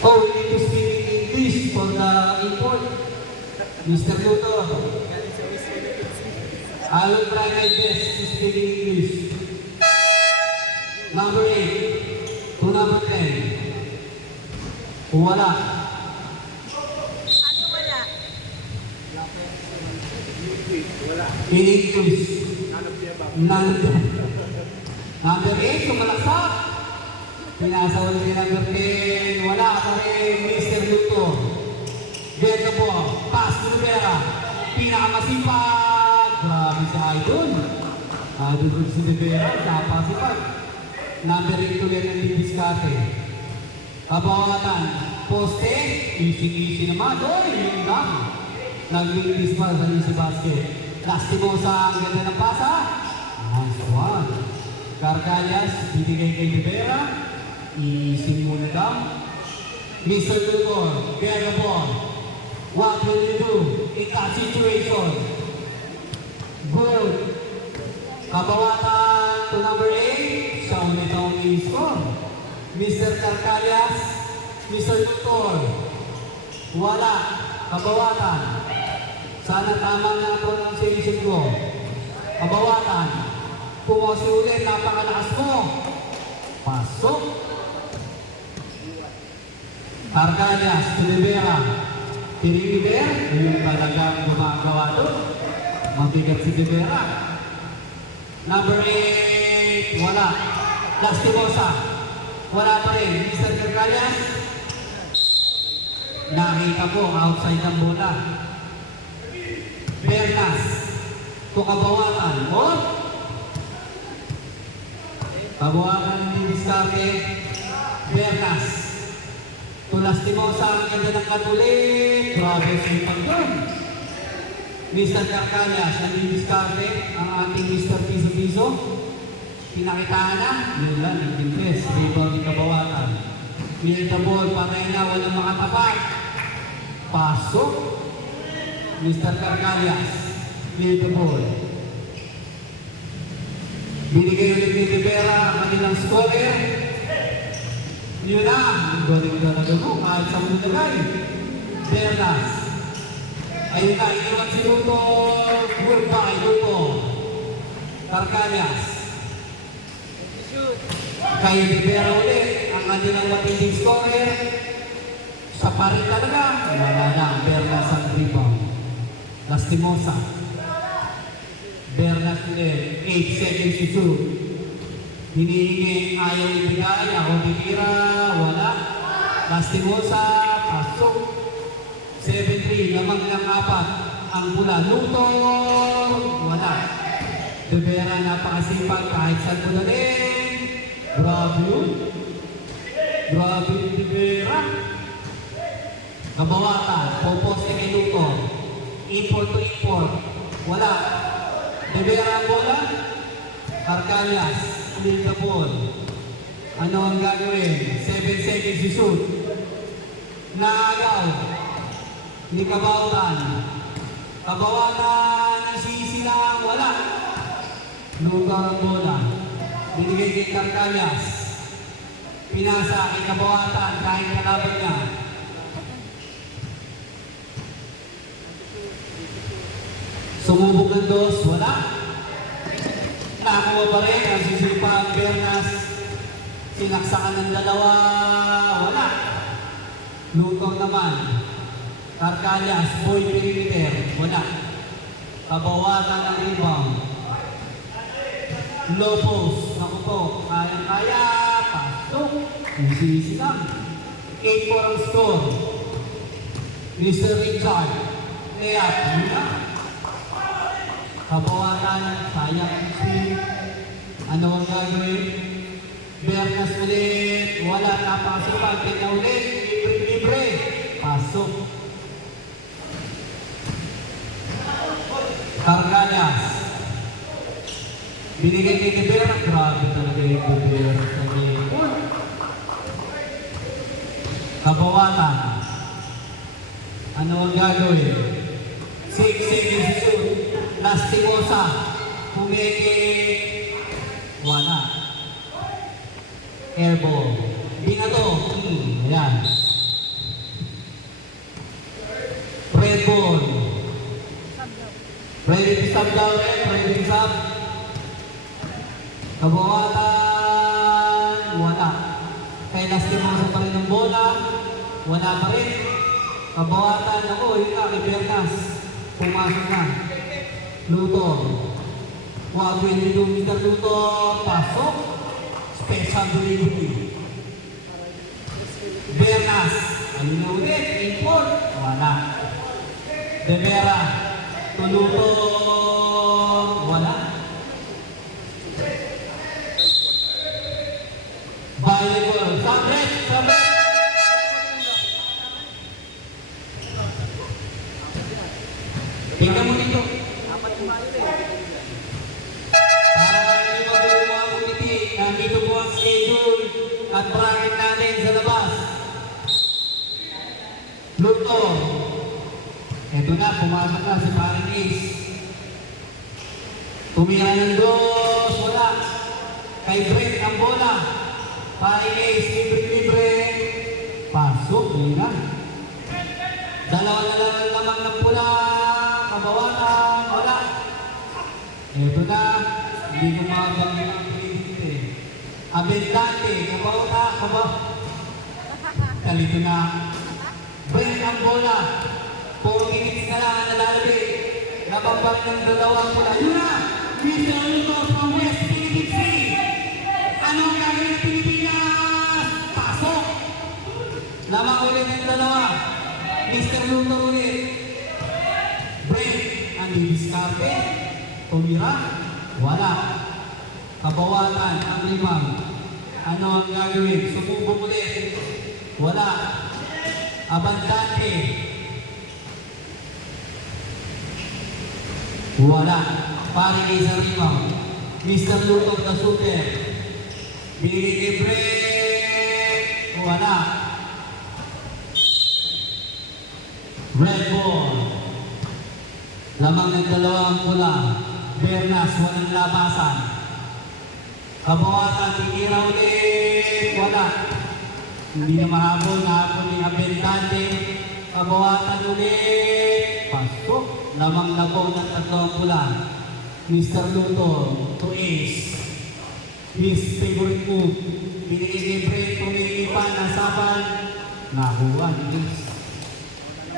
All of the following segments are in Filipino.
Oh, we need to speak in English for the import. Mr. Tutor, I will try my best to speak in English. Number 8 to number 10. Wala. Ano wala? In English. None of them. Number 8, sumalaksak. Pinasa ulit ni number 10. Wala pa rin, Mr. Luto. Dito po, pass to Rivera. Pinakamasipag. Grabe si Idol. Idol si Rivera, napasipag. Number 8 ulit ang didiskarte. Kabawatan, poste, easy-easy naman. Oy, yun lang. Nag-release pa sa easy basket. Lastimosa, ang ganda ng pasa. Nice one. Carcalias, bibigay kay Rivera. Easy muna lang. Mr. Tutor, get the ball. What will you do in that situation? Good. Kabawatan to number 8. Siya ulit ang i-score. Mr. Carcalias, Mr. Tutor. Wala. Kabawatan. Sana tama na pronunciation ko. Kabawatan. Pumasi ulit. Napakalakas mo. Pasok. Carcalias, Rivera. Rivera, yung talagang gumagawa doon. Mabigat si Rivera. Number 8, wala. Lastimosa, wala pa rin. Mr. Carcalias, nakita po, outside ng bola. Bernas, Kabawatan. What? Kabawatan hindi diskarte. Bernas. Lastimosa, ang ganda ng katulit. Grabe sipag doon. Mr. Carcalias, nandidiskarte ang ating Mr. Piso-Piso. Pinakitaan na. Yun lang, nag-impress. Rebound ni Kabawatan. Clear the ball, patay na, walang makatapat. Pasok. Mr. Carcalias, clear the ball. Binigay ulit ni Rivera ang kanilang scorer. Yun na, ang galing talaga mo, kahit sa munagay. Bernas. Ayun na, iniwan si Luto. Goodbye, Luto. Carcalias. Kay Rivera ulit, ang kanilang matinding scorer. Sa parin talaga, wala na, Bernas ang rebound. Lastimosa. Bernas ulit, 8 seconds to shoot. Hinihingi, ayaw ibigay, ako titira, wala. Lastimosa, pasok. 7-3, lamang ng 4. Ang pula, Lutor, wala. Rivera, napakasipag, kahit saan mo dalhin. Grabe yun. Grabe yung Rivera. Kabawatan, poposte kay Lutor. Import to import, wala. Rivera ang bola. Carcalias, clear the ball. Ano ang gagawin? 7 seconds to shoot. Naagaw ni Kabawatan. Kabawatan, isi-isi lang, wala. Lugar ang bola. Binigay kay Carcalias. Pinasa kay Kabawatan, kahit kalaban niya. Sumubok ng dos, wala. Nakakuha pa rin ang sisipang Bernas. Sinaksakan ng dalawa, wala. Lutong naman. Carcalias, boy perimeter, wala. Kabawatan ng rebound. Low post, naku po, kayang-kaya, pasok. Easy lang. 8-4 ang score. Mr. Richard, layup, yun na. Kabawatan, sayang ang speed. Ano ang gagawin? Bernas ulit, wala, napakasipag, kanya ulit, libre, pasok. Carcalias, binigay kay Rivera, grabe talaga yung Rivera sa game. Kabawatan, ano ang gagawin? 6 seconds to shoot. Lastimosa, pumeke, wala. Airball. Binato, ayan. ball. Ready to sub daw rin, ready to sub. Kabuhatan, wala. Kaya Lastimosa pa rin ng bola, wala pa rin. Kabuhatan, ako, yun na, kay Bernas. Pumasok na. Luton. Huwag pwede yung Mr. Luton. Pasok. Special delivery. Bernas. Ayun na ulit. Import. Wala. De Vera. Luton. Wala. Volleyball. Sabret. Sabret. Tingnan mo dito. Para kayo magulo mga kumiti, nandito po ang schedule at bracket natin sa labas. Luton. Ito na, pumasok na si Paring Ace. Tumira ng dos, wala. Kay Brent ang bola. Paring Ace, libre-libre. Pasok, yun na. Dalawa na lang ang lamang ng pula. Kabawatan, wala. Ito na, hindi ko makabangin ang pinigit eh. Abendante, kalito na. Brent ang bola. 4 minutes na lang ang nalalabig. Nababang ng dalawang pula. Yun na! Mr. Luton from West Philippine Sea. Anong gagawin ng Pilipinas? Pasok! Lamang ulit ng dalawa. Mr. Luton ulit. Brent, ang didiskarte. Tumira, wala. Kabawatan, ang limang. Ano ang gagawin? Sumubong ulit. Wala. Abandante. Wala. Paring isang rebound. Mr. Luton na shooter. Binili kay Brent. Wala. Red ball. Lamang ng dalawang pula. Bernas, walang labasan. Kabawatan, titira ulit. Wala. Hindi na mahabol. Nahabol ni Abendante. Kabawatan ulit. Pasok. Lamang labaw ng tatlong pula. Mr. Luton to Ace. His favorite move. Binigay kay Brent. Tumilipan. Nasapan. Nahuwa ni Ace.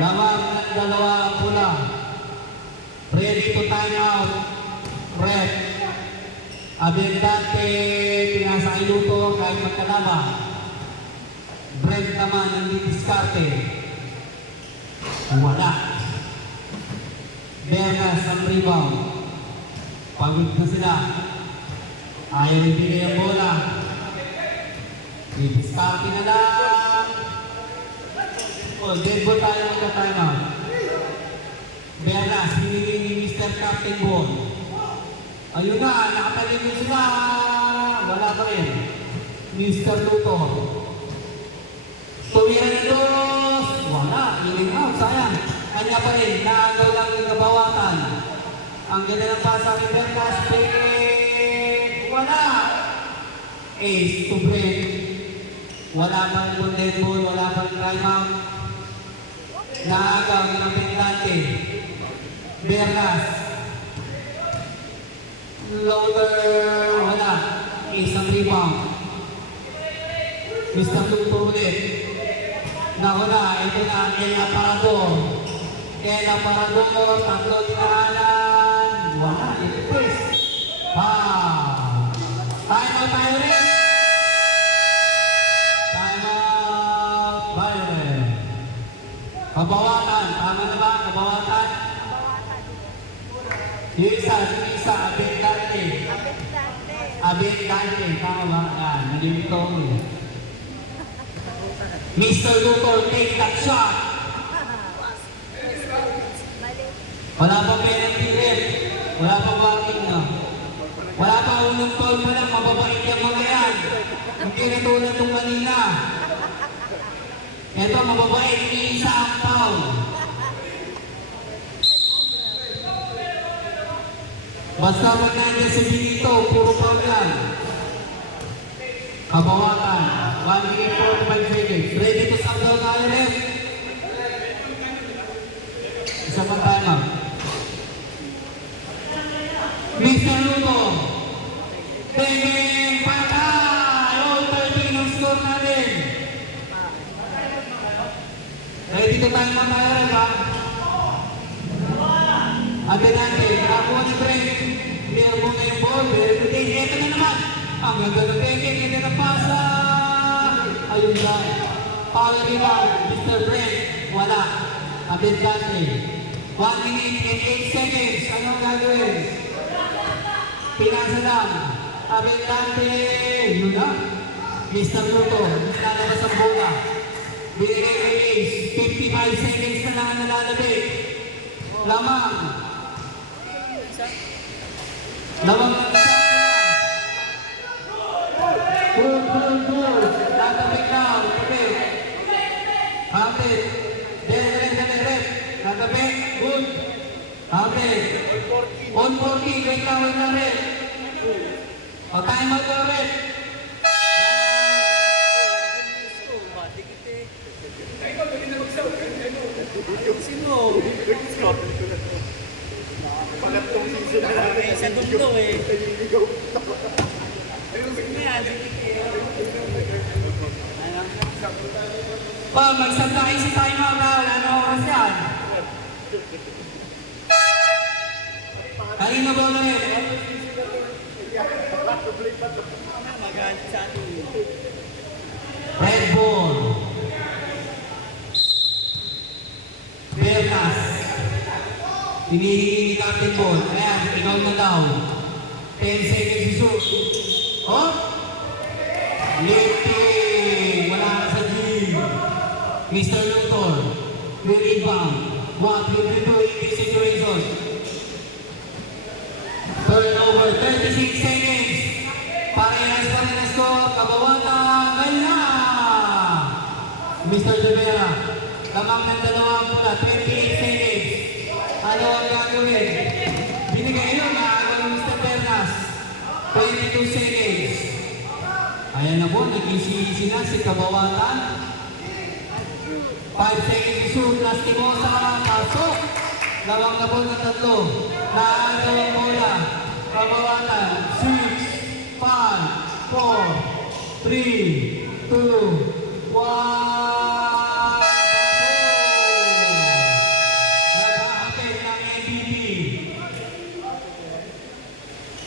Lamang ng dalawang pula. Ready to time out. Red. Abendante, pinasa kay Luton kahit magkalaba. Brent naman ang didiskarte. Wala. Bernas ang rebound. Pagod na sila. Ayaw ibigay ang bola. Didiskarte na lang. O, dead ball tayo magka-time out. Bernas, hinili ni Mr. Captain Ball. Ayun na, nakatalim yun sila. Wala pa rin. Mr. Luton. Tumira na dos. Wala, healing out, sayang. Kanya pa rin, naagaw lang yung kabawatan. Ang ganda ng pasa kay Bernas. Wala. Ace to Brent. Wala pa rin dead ball, wala pa rin time out. Naagaw yung Abendante. Bernas. Loader. Wala. Isang rebound. Mr. Luton ulit. Naku na. Ito na. El Aparador. El Aparador. Tatlo dinahanan. Wala. Ipis. Time out tayo rin. Time out. Byron. Kabawatan. Tama na ba? Kabawatan. Yung isa, Abendante. Abendante, tama ba? Yan, nalilito ko eh. Mr. Luton, take that shot. Wala pa penalty rin. Wala pa walking na. Wala pa unang foul pa lang, mababait yung mga yan. Hindi na tulad nung kanina. Ito, mababait, isa ang foul. Basta pag nandiyan si Benito, puro foul yan. Kabawatan, 1 minute 45 seconds. Ready to stop daw tayo, Ref. Isa pang timeout. Mr. Luto. Tingin patay! All 13 ang score natin. Ready to time na tayo, ha? Atin natin, nakuha ni Brent. Clear mo na yung ball. Ito na naman. Ang ganda ng Tingin. Ito na pasa. Ayun lang. Power rebound. Mr. Brent. Wala. Atin natin. 1 minute and 8 seconds. Anong gagawin? Pinasa lang. Atin natin. Yun na. Mr. Luto. Lalabas ang bola. Binigay kay Ace. 55 seconds na lang ang nalalabit. Lamang. Lamang ang isa sila. Good. Tatabik daw. Tatabik. Tatabik. Direct. Tatabik. Good. Tatabik. On 40. Wait lang rin. O time out na rin. Sino? Sa dulo eh. Magsanda kayo sa timeout na. Wala na oras yan. Kanina ba ulit? Magalit sa atin. Red ball. Bernas. Hinihingi ni Captain Ball. Ayan, ikaw na daw. 10 seconds to shoot. Oh! Lifting! Wala na sa G. Mr. Luthor. May rebound. What will you do in this situation? Turnover, 36 seconds. Parehas pa rin ang score. Kabawatan. Ganda! Mr. De Vera. Lamang ng dalawang pula. 28 seconds. Ano ang gagawin? Binigay yun. Nakagawa ng Mr. Bernas. 22 seconds. Ayan na po. Nag-isi-isi na si Kabawatan. 5 seconds to shoot. Last Timosa. Pasok. Lawang na po ng tatlo. Nakagawa ang bola. Kabawatan. 6, 5, 4, 3, 2, 1.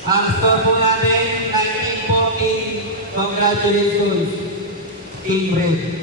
Ang score po natin, 19-14. Congratulations, Team Red.